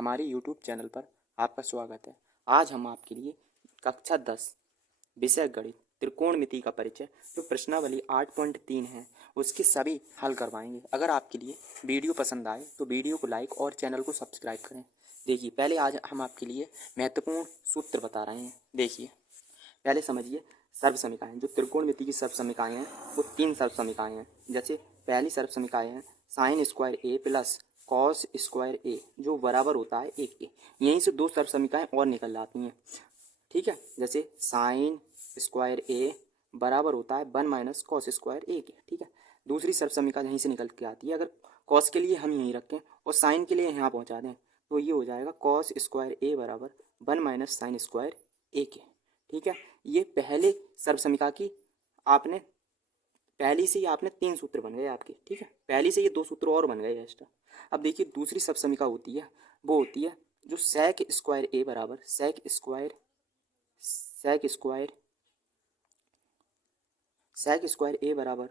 हमारे YouTube channel पर आपका स्वागत है। आज हम आपके लिए कक्षा 10 विषय गणित त्रिकोणमिति का परिचय जो प्रश्नावली 8.3 है उसके सभी हल करवाएंगे। अगर आपके लिए वीडियो पसंद आए तो वीडियो को लाइक और चैनल को सब्सक्राइब करें। देखिए, पहले आज हम आपके लिए महत्वपूर्ण सूत्र बता रहे हैं। देखिए, पहले समझिए सर्व समीकरण। जो त्रिकोणमिति की सर्व समीकरण हैं वो 3 सर्व समीकरण हैं। जैसे पहली सर्व समीकरण है साइन स्क्वायर ए प्लस कॉस स्क्वायर ए जो बराबर होता है 1 के। यहीं से 2 सर्व समीकरण और निकल जाती हैं। ठीक है, जैसे साइन स्क्वायर ए बराबर होता है 1 माइनस कॉस स्क्वायर ए के। ठीक है, दूसरी सर्व समीकरण यहीं से निकल के आती है। अगर कॉस के लिए हम यहीं रखें और साइन के लिए यहाँ पहुँचा दें तो ये हो जाएगा कॉस स्क्वायर ए बराबर 1 माइनस साइन स्क्वायर ए के। ठीक है, ये पहले सर्व समीकरण की आपने पहली से ही आपने 3 सूत्र बन गए आपके। ठीक है, पहली से ये 2 सूत्र और बन गए एक्स्ट्रा। अब देखिए दूसरी सर्व समीकरण होती है वो होती है जो सेक स्क्वायर ए बराबर सेक स्क्वायर ए बराबर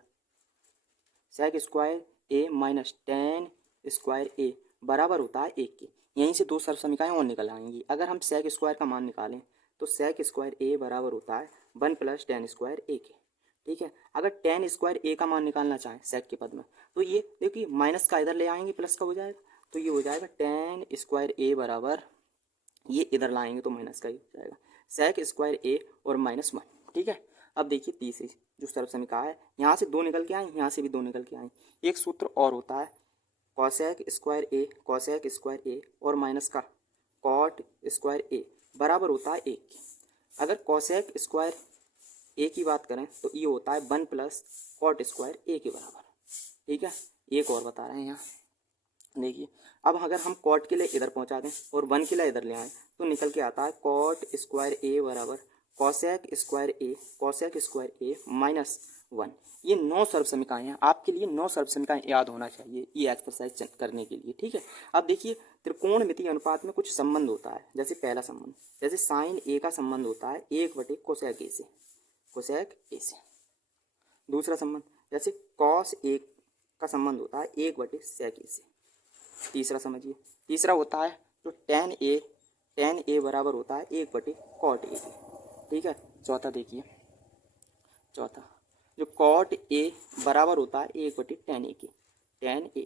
सेक स्क्वायर ए माइनस टेन स्क्वायर ए बराबर होता है 1 के। यहीं से 2 सर्व समीकरण और निकल आएंगी। अगर हम सेक स्क्वायर का मान निकालें तो सेक स्क्वायर ए बराबर होता है 1 प्लस टेन स्क्वायर ए के। ठीक है, अगर टेन स्क्वायर ए का मान निकालना चाहें सेक के पद में तो ये देखिए माइनस का इधर ले आएंगे प्लस का हो जाएगा, तो ये हो जाएगा टेन स्क्वायर ए बराबर ये इधर लाएंगे तो माइनस का ही हो जाएगा सेक स्क्वायर ए और माइनस 1। ठीक है, अब देखिए तीसरी जो सर्व समीकरण है यहाँ से 2 निकल के आए, यहाँ से भी 2 निकल के आए। एक सूत्र और होता है कॉसेक स्क्वायर ए और माइनस का कॉट स्क्वायर ए बराबर होता है 1 के। अगर कॉसेक स्क्वायर ए की बात करें तो ये होता है 1 प्लस कॉट स्क्वायर ए के बराबर। ठीक है, एक और बता रहे हैं यहाँ देखिए, अब अगर हम कॉट के लिए इधर पहुंचा दें और 1 के लिए इधर ले आएँ तो निकल के आता है कॉट स्क्वायर ए बराबर कॉसेक स्क्वायर ए माइनस 1। ये 9 सर्व समीकरण हैं। आपके लिए 9 सर्व समीकरण याद होना चाहिए ये एक्सरसाइज करने के लिए। ठीक है, अब देखिए त्रिकोणमिति अनुपात में कुछ संबंध होता है। जैसे पहला संबंध, जैसे साइन ए का संबंध होता है 1/कोसेक ए से, कोसेक ए से। दूसरा संबंध जैसे कॉस ए का संबंध होता है 1/सेक ए से। तीसरा समझिए, तीसरा होता है जो टेन ए बराबर होता है 1/कॉट ए के। ठीक है, चौथा देखिए, चौथा जो कॉट ए बराबर होता है 1/टेन ए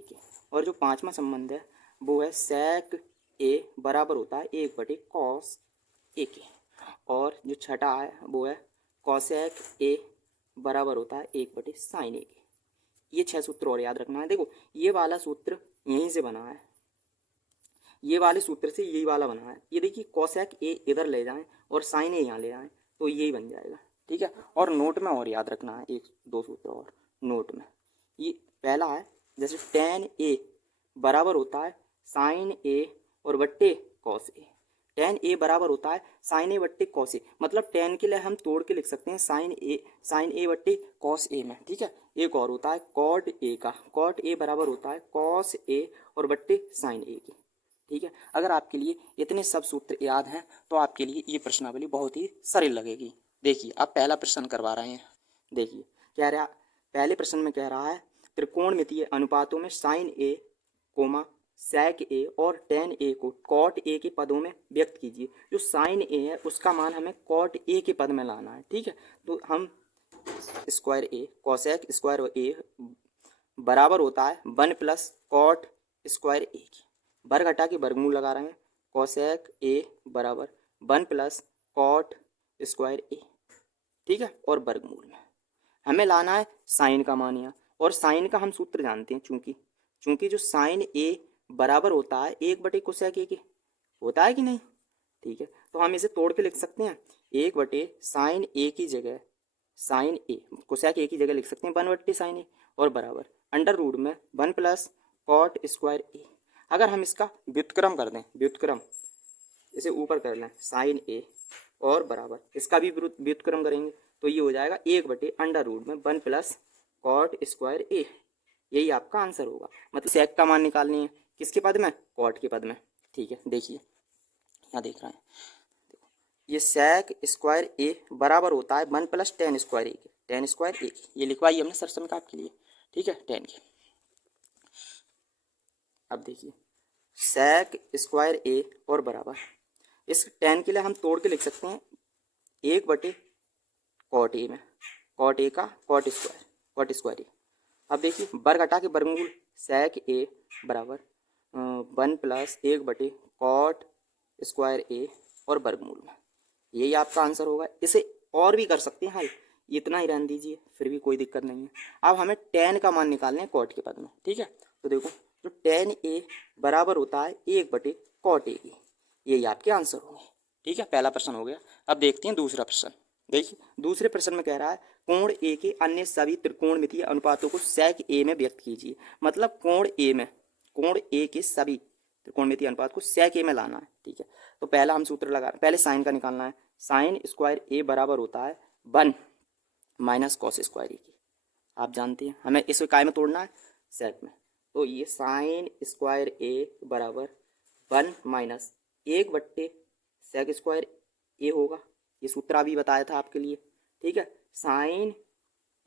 के। और जो पांचवा संबंध है वो है सेक ए बराबर होता है 1/कॉस ए के। और जो छठा है वो है कॉसेक ए बराबर होता है 1/साइन ए के। ये 6 सूत्र और याद रखना है। देखो ये वाला सूत्र यहीं से बना है, ये वाले सूत्र से यही वाला बना है। ये देखिए कॉसेक ए इधर ले जाएं और साइन ए यहाँ ले आएँ तो यही बन जाएगा। ठीक है, और नोट में और याद रखना है 1-2 सूत्र और नोट में। ये पहला है जैसे टेन ए बराबर होता है साइन ए और बट्टे कॉस ए। टेन ए बराबर होता है साइन ए बट्टे कॉस ए, मतलब टेन के लिए हम तोड़ के लिख सकते हैं साइन ए बट्टे कॉस ए में। ठीक है, एक और होता है कॉट ए का, कॉट ए बराबर होता है कॉस ए और बट्टे साइन ए के। ठीक है, अगर आपके लिए इतने सब सूत्र याद हैं तो आपके लिए ये प्रश्नावली बहुत ही सरल लगेगी। देखिए अब पहला प्रश्न करवा रहे हैं। देखिए कह रहा, पहले प्रश्न में कह रहा है त्रिकोणमितीय अनुपातों में साइन ए कोमा सेक ए और टेन ए को कॉट ए के पदों में व्यक्त कीजिए। जो साइन ए है उसका मान हमें कॉट ए के पद में लाना है। ठीक है, तो हम स्क्वायर ए कॉसेक स्क्वायर ए बराबर होता है 1 प्लस कॉट स्क्वायर ए की, वर्ग हटा के वर्गमूल लगा रहे हैं। कॉसेक ए बराबर 1 प्लस कॉट स्क्वायर ए। ठीक है, और वर्गमूल में हमें लाना है साइन का मान यहाँ, और साइन का हम सूत्र जानते हैं चूंकि जो साइन ए बराबर होता है 1/कोसेक ए के, होता है कि नहीं। ठीक है, तो हम इसे तोड़ के लिख सकते हैं 1/साइन ए की जगह साइन ए कोसेक ए की जगह लिख सकते हैं 1/साइन ए और बराबर अंडर रूट में 1 प्लस कॉट स्क्वायर ए। अगर हम इसका व्युत्क्रम कर दें, व्युत्क्रम इसे ऊपर कर लें साइन ए और बराबर इसका भी व्युत्क्रम करेंगे तो ये हो जाएगा 1/अंडर रूट में 1 प्लस कॉट स्क्वायर ए। यही आपका आंसर होगा। मतलब सेक का मान निकालनी है किसके पद में, कॉट के पद में। ठीक है, देखिए यहाँ देख रहे हैं, देखो ये सेक स्क्वायर ए बराबर होता है 1 प्लस टेन स्क्वायर ए के, टेन स्क्वायर ए की। ये लिखवाई हमने सरसम का आपके लिए। ठीक है, टेन की। अब देखिए sec स्क्वायर ए और बराबर, इस टेन के लिए हम तोड़ के लिख सकते हैं 1/, कॉट ए में, कॉट ए का कॉट स्क्वायर ए। अब देखिए वर्ग हटा के वर्गमूल, sec ए बराबर 1+1/, कॉट स्क्वायर ए और वर्गमूल में, यही आपका आंसर होगा। इसे और भी कर सकते हैं हल, इतना ही रहने दीजिए, फिर भी कोई दिक्कत नहीं है। अब हमें टेन का मान निकालना है कॉट के पद में, ठीक है। तो देखो जो टेन ए बराबर होता है 1/कॉट ए, यही आपके आंसर होंगे, ठीक है। पहला प्रश्न हो गया। अब देखते हैं दूसरा प्रश्न। देखिए दूसरे प्रश्न में कह रहा है कोण ए के अन्य सभी त्रिकोणमितीय अनुपातों को sec ए में व्यक्त कीजिए। मतलब कोण ए के सभी त्रिकोणमितीय अनुपात को sec ए में लाना है, ठीक है। तो पहला हम सूत्र लगा रहे हैं, पहले साइन का निकालना है। साइन स्क्वायर ए बराबर होता है 1 माइनस कॉस स्क्वायर ए की, आप जानते हैं हमें इस इकाई में तोड़ना है sec में। तो ये साइन स्क्वायर ए बराबर 1 माइनस 1/sec स्क्वायर ए होगा, ये सूत्र अभी बताया था आपके लिए, ठीक है। साइन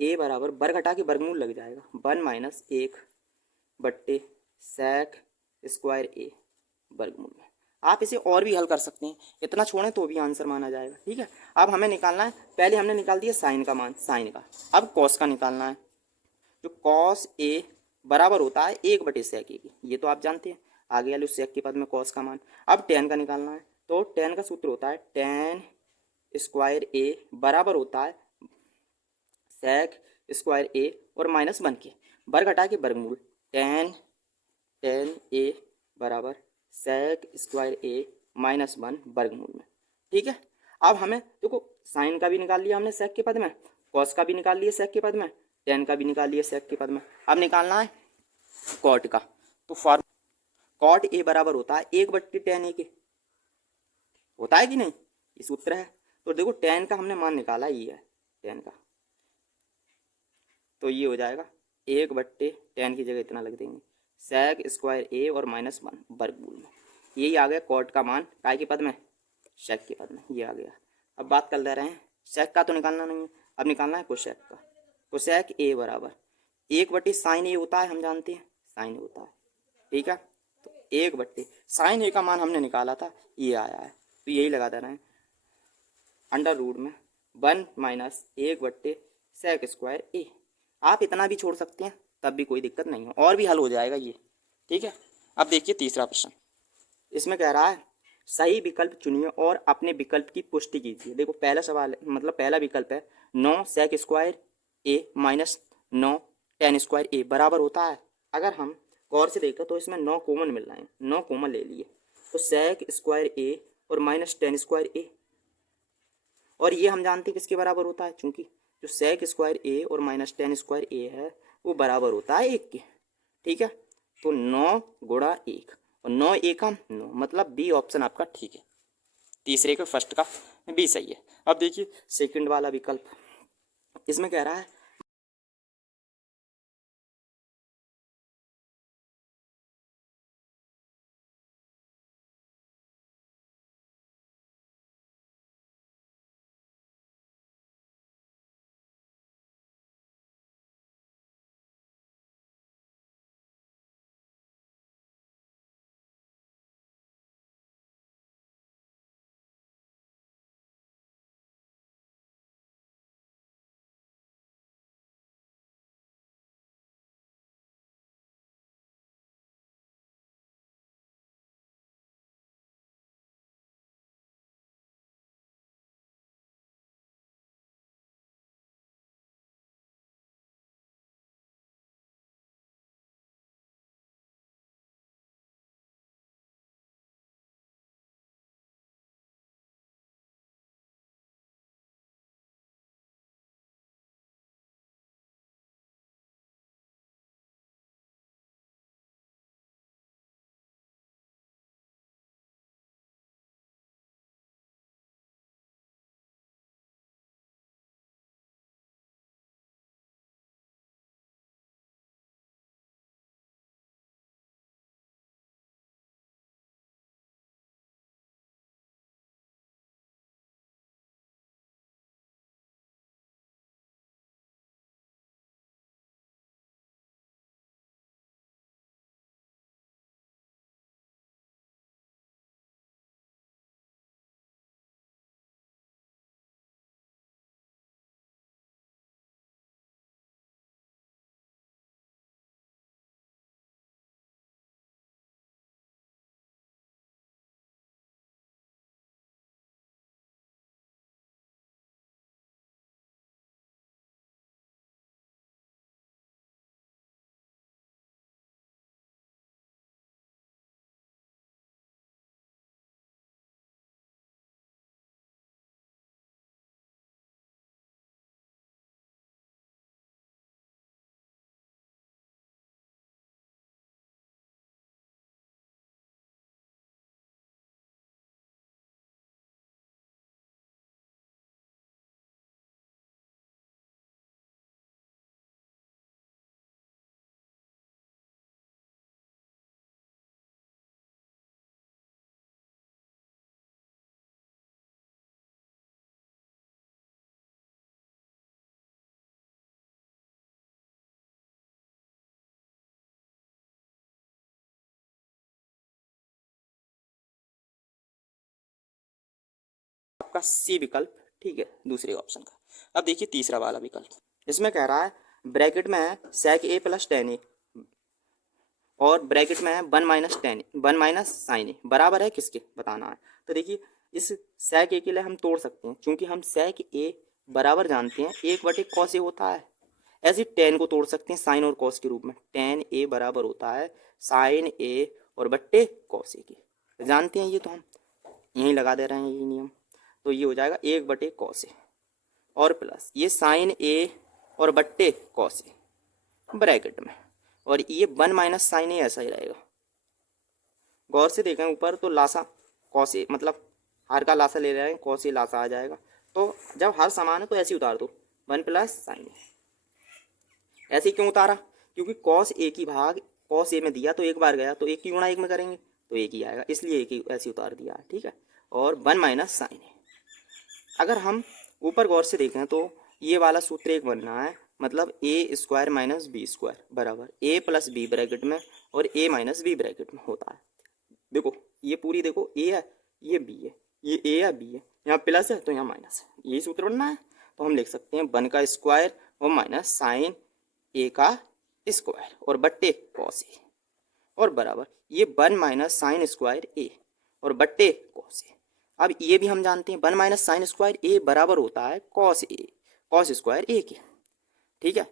ए बराबर वर्ग हटा के वर्गमूल लग जाएगा 1 माइनस 1/sec स्क्वायर ए वर्गमूल में। आप इसे और भी हल कर सकते हैं, इतना छोड़ें तो भी आंसर माना जाएगा, ठीक है। अब हमें निकालना है, पहले हमने निकाल दिया साइन का मान, साइन का, अब कॉस का निकालना है। जो कॉस ए बराबर होता है 1/sec ए की, ये तो आप जानते हैं, आगे वाले उस सेक के पद में कॉस का मान। अब टेन का निकालना है, तो टेन का सूत्र होता है टेन स्क्वायर ए बराबर होता है sec स्क्वायर ए और -1 के वर्ग हटा के वर्गमूल, टेन ए बराबर sec स्क्वायर ए -1 वर्गमूल में, ठीक है। अब हमें देखो साइन का भी निकाल लिया हमने sec के पद में, कॉस का भी निकाल लिया sec के पद में, टेन का भी निकाल लिया sec के पद में। अब निकालना है कॉट का, तो फॉर्म कॉट ए बराबर होता है 1/tan ए के, होता है कि नहीं, ये सूत्र है। तो देखो टेन का हमने मान निकाला, ये है टेन का, तो ये हो जाएगा 1/tan की जगह इतना लग देंगे sec स्क्वायर ए और -1 वर्गमूल में, यही आ गया कॉट का मान, काय के पद में, sec के पद में, ये आ गया। अब बात कर ले रहे हैं sec का, तो निकालना नहीं है, अब निकालना है कोसेक का। कोसेक ए बराबर 1/sin ए होता है, हम जानते हैं साइन ए होता है, ठीक है। तो 1/sin ए का मान हमने निकाला था, ये आया है, तो यही लगा दे रहे हैं अंडर रूट में 1 माइनस 1/sec स्क्वायर ए। आप इतना भी छोड़ सकते हैं, तब भी कोई दिक्कत नहीं है, और भी हल हो जाएगा ये, ठीक है। अब देखिए तीसरा प्रश्न, इसमें कह रहा है सही विकल्प चुनिए और अपने विकल्प की पुष्टि कीजिए। देखो पहला सवाल है, मतलब पहला विकल्प है 9 sec स्क्वायर ए -9 tan स्क्वायर ए बराबर होता है। अगर हम गौर से देखें तो इसमें 9 कॉमन मिल रहे हैं, 9 कॉमन ले लिए, तो sec स्क्वायर ए और -tan स्क्वायर ए, और ये हम जानते हैं किसके बराबर होता है, चूंकि जो sec स्क्वायर ए और -tan स्क्वायर ए है वो बराबर होता है 1 के, ठीक है। तो 9 गुणा 1 और 9 एकम 9, मतलब बी ऑप्शन आपका ठीक है, तीसरे के फर्स्ट का बी सही है। अब देखिए सेकंड वाला विकल्प, इसमें कह रहा है आपका सी विकल्प ठीक है दूसरे ऑप्शन का। अब देखिए तीसरा वाला विकल्प, इसमें कह रहा है ब्रैकेट में है सेक ए प्लस टेन ए और ब्रैकेट में है 1 - साइन ए बराबर है किसके बताना है। तो देखिए इस सेक ए के लिए हम तोड़ सकते हैं, क्योंकि हम सेक ए बराबर जानते हैं 1/cos ए होता है। ऐसे टेन को तोड़ सकते हैं साइन और कॉस के रूप में, टेन ए बराबर होता है साइन ए और बट्टे कॉस ए के, जानते हैं ये तो हम यहीं लगा दे रहे हैं ये नियम। तो ये हो जाएगा 1/cos ए और प्लस ये साइन ए और बट्टे कॉस ए ब्रैकेट में, और ये 1 - साइन ए ऐसा ही रहेगा। गौर से देखें ऊपर तो लासा कॉस ए मतलब हर का लासा ले रहे हैं, कॉस ए लासा आ जाएगा। तो जब हर समान है तो ऐसे ही उतार दो 1 + साइन ए। ऐसे ही क्यों उतारा, क्योंकि कॉस ए की भाग कॉस ए में दिया तो एक बार गया, तो एक की गुणा एक में करेंगे तो एक ही आएगा, इसलिए एक ही ऐसे उतार दिया ठीक है। और 1 - साइन ए, अगर हम ऊपर गौर से देखें तो ये वाला सूत्र एक बनना है, मतलब a² - b² बराबर a + b ब्रैकेट में और a - b ब्रैकेट में होता है। देखो ये पूरी देखो a है, ये b है, ये a है b है, यहाँ प्लस है तो यहाँ माइनस है, यही सूत्र बनना है। तो हम लिख सकते हैं 1 और -साइन ए का स्क्वायर और बट्टे कॉस ए और बराबर ये 1 - साइन² ए और बट्टे कॉस ए। अब ये भी हम जानते हैं 1 - साइन² ए बराबर होता है कॉस स्क्वायर ए के, ठीक है।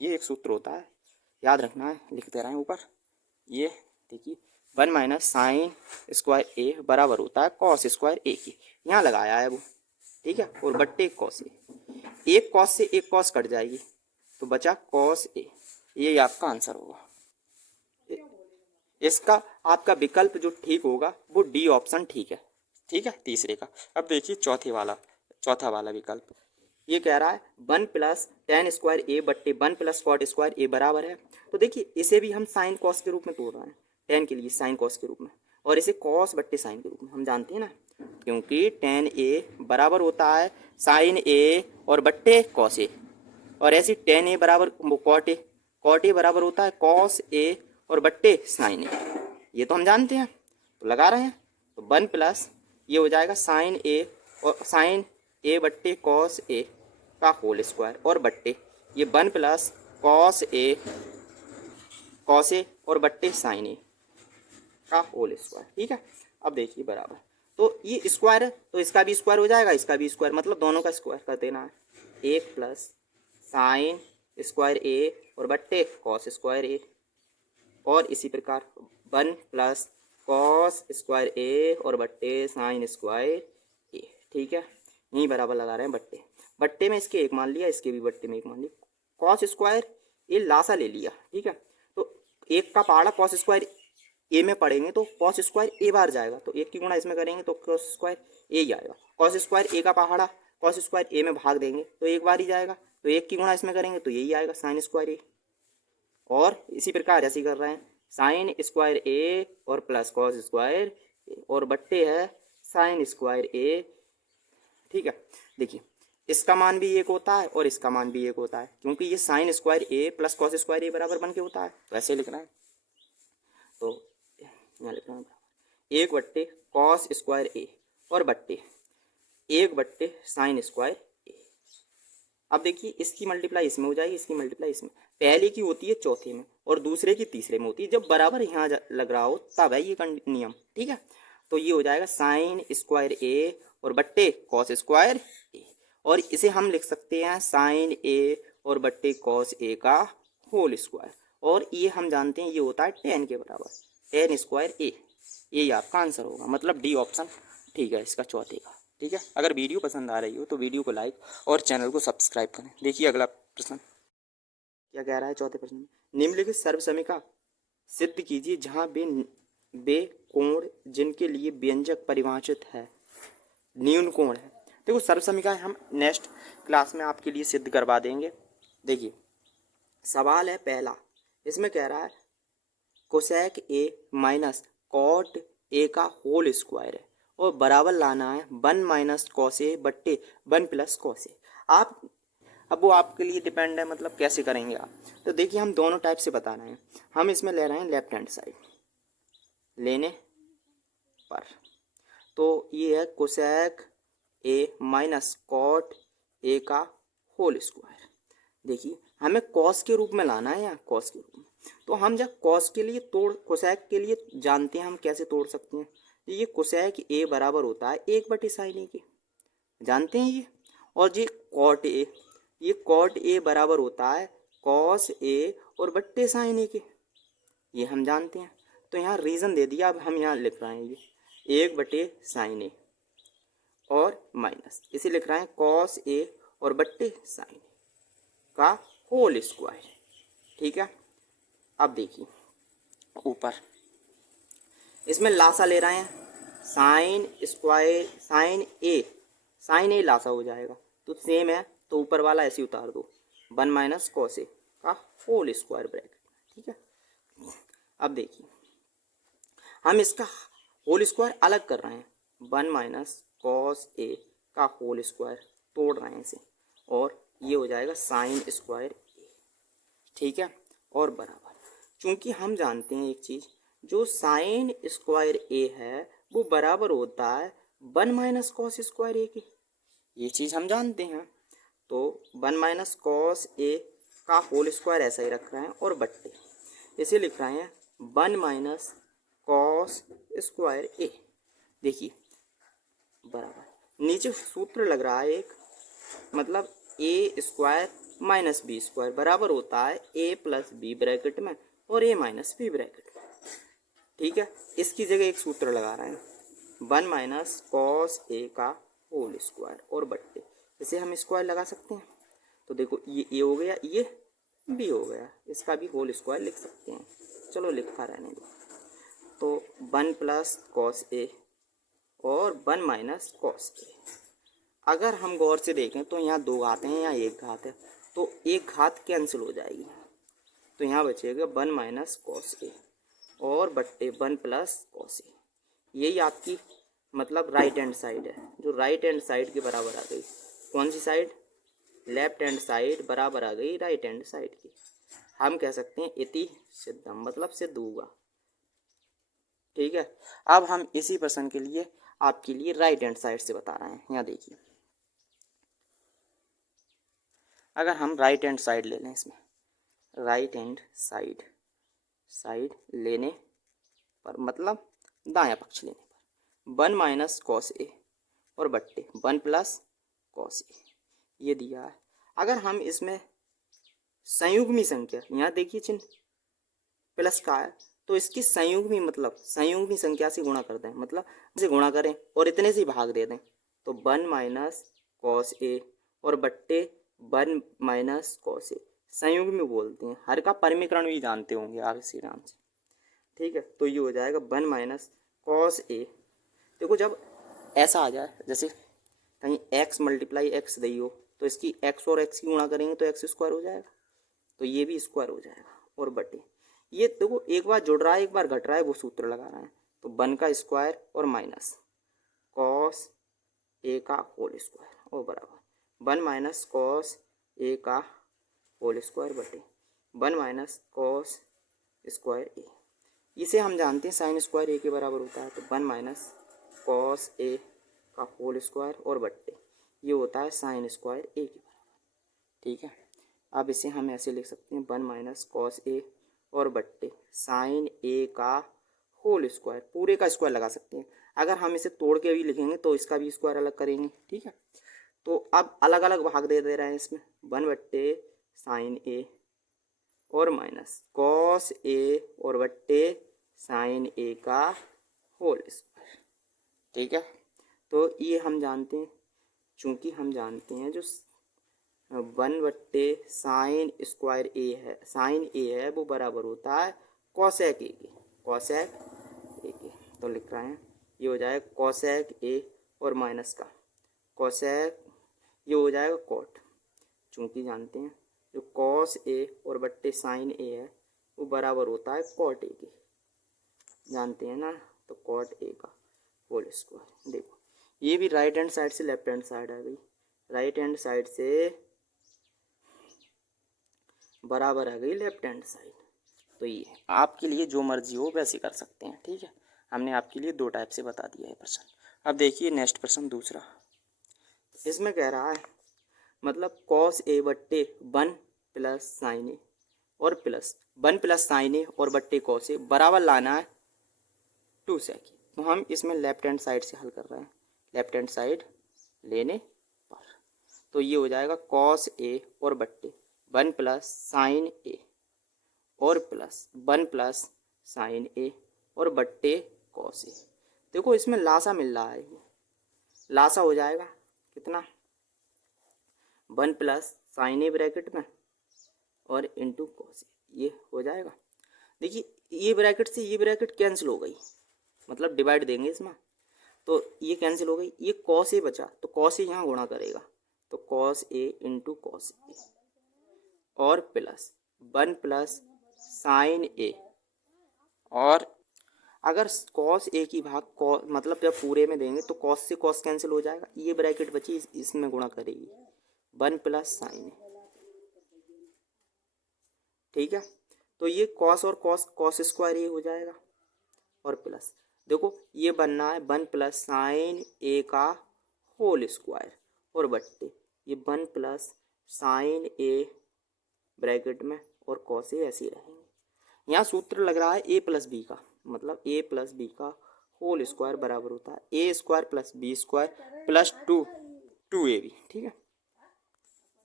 ये एक सूत्र होता है, याद रखना है, लिखते रहें ऊपर। ये देखिए 1 - साइन² ए बराबर होता है कॉस स्क्वायर ए की, यहाँ लगाया है वो ठीक है, और बट्टे कॉस ए, एक कॉस से एक कॉस कट जाएगी तो बचा कॉस ए, ये आपका आंसर होगा। इसका आपका विकल्प जो ठीक होगा वो डी ऑप्शन ठीक है तीसरे का। अब देखिए चौथा वाला विकल्प, ये कह रहा है 1 + tan² ए बट्टे 1 + cot² ए बराबर है। तो देखिए इसे भी हम साइन कॉस के रूप में तोड़ रहे हैं, टेन के लिए साइन कॉस के रूप में, और इसे कॉस बट्टे साइन के रूप में हम जानते हैं ना, क्योंकि tan ए बराबर होता है साइन ए और बट्टे कॉस ए, और ऐसे tan ए बराबर cot ए बराबर होता है कॉस ए और बट्टे साइन ए, ये तो हम जानते हैं तो लगा रहे हैं। तो 1 + ये हो जाएगा साइन ए बट्टे कॉस ए का होल स्क्वायर और बट्टे ये 1 + कॉस ए और बट्टे साइन ए का होल स्क्वायर, ठीक है। अब देखिए बराबर, तो ये स्क्वायर है तो इसका भी स्क्वायर हो जाएगा, इसका भी स्क्वायर, मतलब दोनों का स्क्वायर कर देना है। 1 + साइन² ए और बट्टे कॉस² ए, और इसी प्रकार 1 + cos² ए और बट्टे साइन² ए, ठीक है। यही बराबर लगा रहे हैं बट्टे में इसके एक मान लिया, इसके भी बट्टे में एक मान लिया, cos² ए लासा ले लिया, ठीक है। तो एक का पहाड़ा cos² ए में पढ़ेंगे तो cos² ए बार जाएगा, तो एक की गुणा इसमें करेंगे तो cos² ए ही आएगा। cos² ए का पहाड़ा cos² ए में भाग देंगे तो एक बार ही जाएगा, तो एक की गुणा इसमें करेंगे तो यही आएगा sin² ए, और इसी प्रकार ऐसे कर रहे हैं sin² ए और प्लस cos² ए और बट्टे है sin² ए, ठीक है। देखिए इसका मान भी एक होता है और इसका मान भी एक होता है, क्योंकि ये sin² ए प्लस cos² ए बराबर बन के होता है, तो ऐसे लिखना है। तो यहाँ लिखना है 1/cos² ए और बट्टे 1/sin² ए। अब देखिए इसकी मल्टीप्लाई इसमें हो जाएगी, इसकी मल्टीप्लाई इसमें, पहले की होती है चौथे में और दूसरे की तीसरे में होती है, जब बराबर यहाँ लग रहा हो तब है ये नियम, ठीक है। तो ये हो जाएगा sin² ए और बट्टे cos² ए, और इसे हम लिख सकते हैं sin ए और बट्टे cos ए का होल स्क्वायर, और ये हम जानते हैं ये होता है tan के बराबर tan² ए, ये आपका आंसर होगा, मतलब डी ऑप्शन ठीक है इसका चौथे का, ठीक है। अगर वीडियो पसंद आ रही हो तो वीडियो को लाइक और चैनल को सब्सक्राइब करें। देखिए अगला प्रश्न क्या कह रहा है चौथे प्रश्न में, निम्नलिखित सर्वसमीका सिद्ध कीजिए जहाँ बे कोण जिनके लिए व्यंजक परिभाषित है न्यून कोण है। देखो सर्वसमीकाएं हम नेक्स्ट क्लास में आपके लिए सिद्ध करवा देंगे। देखिए सवाल है पहला, इसमें कह रहा है cosec A minus cot A का होल स्क्वायर है और बराबर लाना है 1 - cos ए बट्टे 1 + cos ए। आप अब वो आपके लिए डिपेंड है, मतलब कैसे करेंगे आप। तो देखिए हम दोनों टाइप से बता रहे हैं, हम इसमें ले रहे हैं लेफ्ट हैंड साइड लेने पर, तो ये है cosec A minus cot A का होल स्क्वायर। देखिए हमें कॉस के रूप में लाना है यहाँ, कॉस के रूप में। तो हम जब कॉस के लिए कोसेक के लिए जानते हैं हम कैसे तोड़ सकते हैं। ये कोसेक ए बराबर होता है 1/sin ए के, जानते हैं ये। और ये कॉट ए, ये कॉट ए बराबर होता है कॉस ए और बट्टे साइन ए के, ये हम जानते हैं। तो यहाँ रीज़न दे दिया, अब हम यहाँ लिख रहे हैं ये 1/sin ए और माइनस इसे लिख रहे हैं कॉस ए और बट्टे साइन का होल स्क्वायर। ठीक है, अब देखिए ऊपर इसमें लासा ले रहे हैं साइन स्क्वायर साइन ए लासा हो जाएगा तो सेम है, तो ऊपर वाला ऐसे उतार दो 1 माइनस कॉस ए का होल स्क्वायर ब्रैकेट। ठीक है, अब देखिए हम इसका होल स्क्वायर अलग कर रहे हैं, 1 माइनस कॉस ए का होल स्क्वायर तोड़ रहे हैं इसे, और ये हो जाएगा साइन स्क्वायर ए। ठीक है, और बराबर, क्योंकि हम जानते हैं एक चीज़, जो साइन स्क्वायर ए है वो बराबर होता है 1 माइनस कॉस स्क्वायर ए के, ये चीज़ हम जानते हैं। तो 1 माइनस कॉस ए का होल स्क्वायर ऐसा ही रख रहे हैं और बट्टे इसे लिख रहे हैं 1 माइनस कॉस स्क्वायर ए। देखिए बराबर, नीचे सूत्र लग रहा है एक, मतलब ए स्क्वायर माइनस बी स्क्वायर बराबर होता है ए प्लस बी ब्रैकेट में और ए माइनस बी ब्रैकेट में। ठीक है, इसकी जगह एक सूत्र लगा रहे हैं 1 माइनस कॉस ए का होल स्क्वायर और बट्टे इसे हम स्क्वायर लगा सकते हैं। तो देखो ये ए हो गया, ये बी हो गया, इसका भी होल स्क्वायर लिख सकते हैं। चलो लिखा रहने दो। तो 1 प्लस कॉस ए और 1 माइनस कॉस ए। अगर हम गौर से देखें तो यहाँ 2 घात हैं, यहाँ 1 घात है, तो एक घात कैंसिल हो जाएगी, तो यहाँ बचेगा 1 माइनस कॉस ए और बट्टे 1 प्लस कॉस ए। यही आपकी मतलब राइट हैंड साइड है, जो राइट हैंड साइड के बराबर आ गई। कौन सी साइड? लेफ्ट हैंड साइड बराबर आ गई राइट हैंड साइड की। हम कह सकते हैं इति सिद्धम, मतलब सिद्ध हुआ। ठीक है, अब हम इसी प्रश्न के लिए आपके लिए राइट हैंड साइड से बता रहे हैं। यहाँ देखिए, अगर हम राइट हैंड साइड ले लें, इसमें राइट हैंड साइड लेने पर, मतलब दायां पक्ष लेने पर 1 माइनस कॉस ए और बट्टे 1 प्लस कॉस ए ये दिया है। अगर हम इसमें संयुग्मी संख्या, यहाँ देखिए चिन्ह प्लस का है, तो इसकी संयुग्मी मतलब संयुग्मी संख्या से गुणा कर दें, मतलब इसे गुणा करें और इतने से भाग दे दें, तो 1 माइनस कॉस ए और बट्टे 1 माइनस कॉस ए संयुग्मी बोलते हैं। हर का परिमीकरण भी जानते होंगे आप इसी नाम से। ठीक है, तो ये हो जाएगा 1 माइनस कॉस ए। देखो जब ऐसा आ जाए, जैसे कहीं x मल्टीप्लाई एक्स दी हो, तो इसकी x और x की गुणा करेंगे तो x स्क्वायर हो जाएगा, तो ये भी स्क्वायर हो जाएगा और बटे ये देखो एक बार जुड़ रहा है एक बार घट रहा है, वो सूत्र लगा रहे हैं। तो 1 का स्क्वायर और माइनस कॉस ए का होल स्क्वायर और बराबर 1 माइनस कॉस ए का होल स्क्वायर बटे 1 माइनस कॉस स्क्वायर ए। इसे हम जानते हैं साइन स्क्वायर ए के बराबर होता है, तो 1 माइनस कॉस ए का होल स्क्वायर और बट्टे ये होता है साइन स्क्वायर ए के बराबर। ठीक है, अब इसे हम ऐसे लिख सकते हैं 1 माइनस कॉस ए और बट्टे साइन ए का होल स्क्वायर, पूरे का स्क्वायर लगा सकते हैं। अगर हम इसे तोड़ के भी लिखेंगे तो इसका भी स्क्वायर अलग करेंगे। ठीक है, तो अब अलग अलग भाग दे रहे हैं इसमें 1 बट्टे साइन ए और माइनस कॉस ए और बट्टे साइन ए का होल स्क्वायर। ठीक है, तो ये हम जानते हैं, चूंकि हम जानते हैं जो 1 बट्टे साइन स्क्वायर ए है, साइन ए है, वो बराबर होता है कॉसेक ए के, कॉसेक ए के। तो लिख रहे हैं ये हो जाएगा कॉसेक ए और माइनस का कॉसेक, ये हो जाएगा कॉट, चूंकि जानते हैं जो कॉस ए और बट्टे साइन ए है वो बराबर होता है कॉट ए के, जानते हैं ना, तो कॉट ए का होल स्क्वायर। देखो ये भी राइट हैंड साइड से लेफ्ट हैंड साइड आ गई, राइट हैंड साइड से बराबर आ गई लेफ्ट हैंड साइड। तो ये आपके लिए जो मर्जी हो वैसे कर सकते हैं। ठीक है, हमने आपके लिए 2 टाइप से बता दिया है प्रश्न। अब देखिए नेक्स्ट प्रश्न दूसरा, इसमें कह रहा है मतलब कॉस ए बट्टे 1 प्लस साइन ए और प्लस 1 प्लस साइन ए और बट्टे कॉस ए बराबर लाना है 2 सेक। तो हम इसमें लेफ्ट हैंड साइड से हल कर रहे हैं, लेफ्ट हैंड साइड लेने पर तो ये हो जाएगा कॉस ए और बट्टे 1 प्लस साइन ए और प्लस 1 प्लस साइन ए और बट्टे कॉस ए। देखो इसमें लासा मिल रहा है, ये लासा हो जाएगा कितना 1 प्लस साइन ए ब्रैकेट में और इंटू कॉस ए, ये हो जाएगा। देखिए ये ब्रैकेट से ये ब्रैकेट कैंसिल हो गई, मतलब डिवाइड देंगे इसमें तो ये कैंसिल हो गई, ये कॉस ए बचा तो कॉस ए यहाँ गुणा करेगा तो cos A into cos A और प्लस 1 प्लस साइन ए और अगर कॉस ए की भाग मतलब जब पूरे में देंगे तो कॉस से कॉस कैंसिल हो जाएगा, ये ब्रैकेट बची इसमें गुणा करेगी 1 प्लस साइन ए। ठीक है, तो ये कॉस और कॉस स्क्वायर ये हो जाएगा और प्लस देखो ये बनना है 1 प्लस साइन ए का होल स्क्वायर और बट्टे ये 1 प्लस साइन ए ब्रैकेट में और कॉस ए ऐसे ही रहेंगे। यहाँ सूत्र लग रहा है ए प्लस बी का, मतलब ए प्लस बी का होल स्क्वायर बराबर होता है A square plus B square plus 2ab। ठीक है,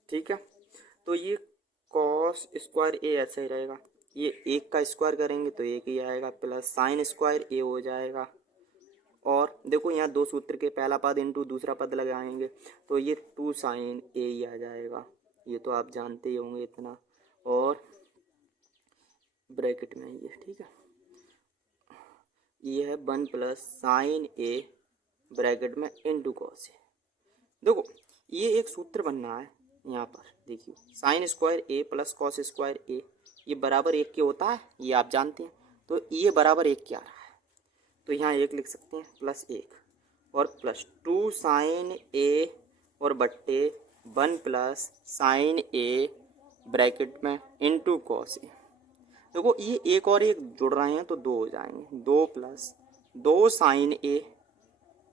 ठीक है, तो ये कॉस स्क्वायर ए ऐसा ही रहेगा, ये एक का स्क्वायर करेंगे तो एक ही आएगा प्लस साइन स्क्वायर ए हो जाएगा और देखो यहाँ दो सूत्र के पहला पद इंटू दूसरा पद लगाएंगे तो ये 2 साइन ए ही आ जाएगा, ये तो आप जानते ही होंगे इतना और ब्रैकेट में ये। ठीक है, ये है 1 प्लस साइन ए ब्रैकेट में इंटू कॉस ए। देखो ये एक सूत्र बनना है यहाँ पर, देखिए साइन स्क्वायर ए प्लस कॉस स्क्वायर ए ये बराबर 1 के होता है, ये आप जानते हैं, तो ये बराबर 1 के आ रहा है तो यहाँ 1 लिख सकते हैं प्लस 1 और प्लस 2 साइन ए और बट्टे 1 प्लस साइन ए ब्रैकेट में इंटू कॉस ए। देखो ये एक और एक जुड़ रहे हैं तो 2 हो जाएंगे, 2 प्लस 2 साइन ए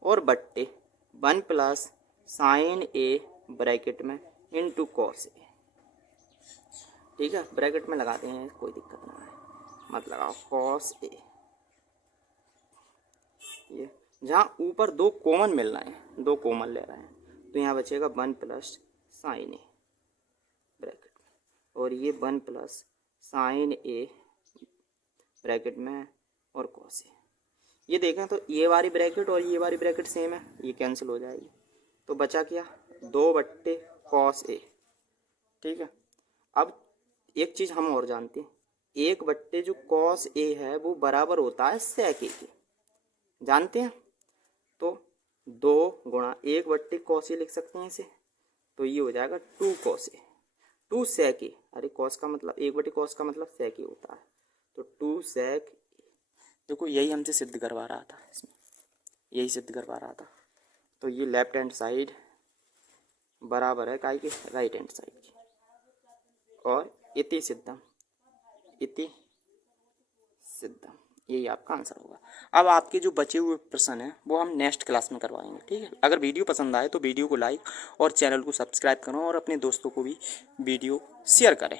और बट्टे 1 प्लस साइन ए ब्रैकेट में इंटू कॉस ए। ठीक है, ब्रैकेट में लगाते हैं, कोई दिक्कत ना है, मत लगाओ कॉस ए। ये जहाँ ऊपर 2 कॉमन मिल रहे हैं, 2 कॉमन ले रहे हैं तो यहाँ बचेगा 1 प्लस साइन ए ब्रैकेट में और ये 1 प्लस साइन ए ब्रैकेट में और कॉस ए। ये देखें तो ये वाली ब्रैकेट और ये वाली ब्रैकेट सेम है, ये कैंसिल हो जाएगी तो बचा क्या 2 बट्टे कॉस ए। ठीक है, अब एक चीज़ हम और जानते हैं, 1 बट्टे जो कॉस ए है वो बराबर होता है सेक ए के, जानते हैं, तो 2 गुणा 1 बट्टे कॉस ए लिख सकते हैं इसे तो ये हो जाएगा 2 कॉस ए 2 सेक ए। अरे कॉस का मतलब 1 बट्टे कॉस का मतलब सेक ए होता है तो 2 सेक ए। देखो यही हमसे सिद्ध करवा रहा था, इसमें यही सिद्ध करवा रहा था तो ये लेफ्ट हैंड साइड बराबर है काय की राइट हैंड साइड की और इति सिद्धम यही आपका आंसर होगा। अब आपके जो बचे हुए प्रश्न हैं वो हम नेक्स्ट क्लास में करवाएंगे। ठीक है, अगर वीडियो पसंद आए तो वीडियो को लाइक और चैनल को सब्सक्राइब करो और अपने दोस्तों को भी वीडियो शेयर करें।